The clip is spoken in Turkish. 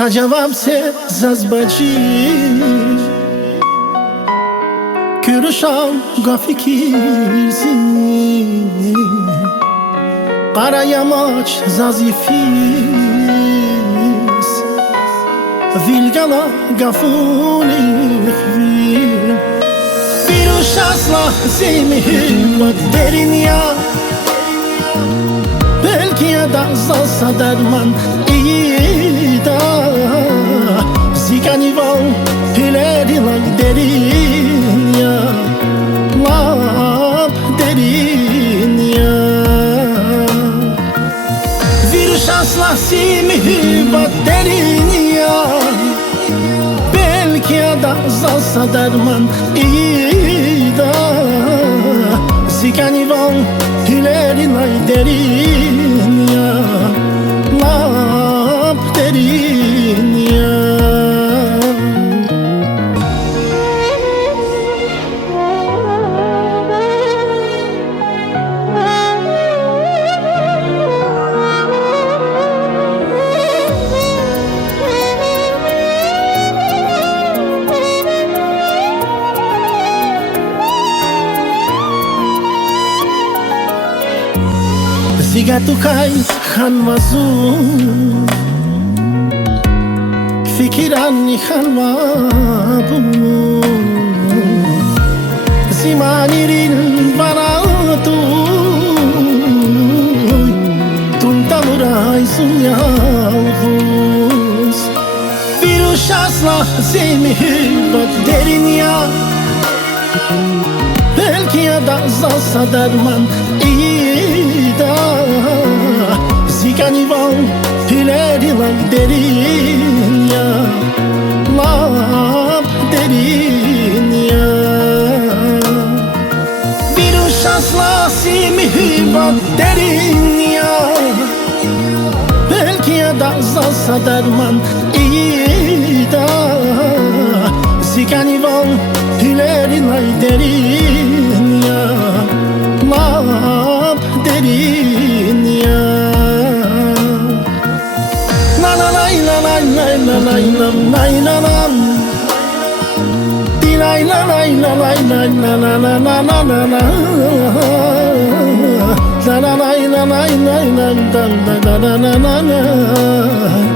Saçavam se zazbacı Kürşal gafikirsin Kara yamaç zazifiz Vilgala gafulik vil Viruşasla zemihim derin ya Belki ya da zalsa derman iyi da Zikanival pilerilan derin ya Lap derin ya Viruşasla simihibat derin ya Belki ya da zalsa derman iyi da Zikanival pilerilan derin ya Lap derin ya Ziga tukay hanvazu Fikiran hanvabu Zimanirin baratu Tuntamuray sunyavuz Viruşasla zemihibat derin ya Belki ya da zalsa derman iyi da Zikanival pilerilan derin ya Lap derin ya Viruşasla simihibat derin ya Belki ya da zalsa derman iyi da Zikanival pilerilan derin ya Lap derin ya La la la la la la la la la la la Di la la la la la la la la la la la la La la la la la la la la la la la la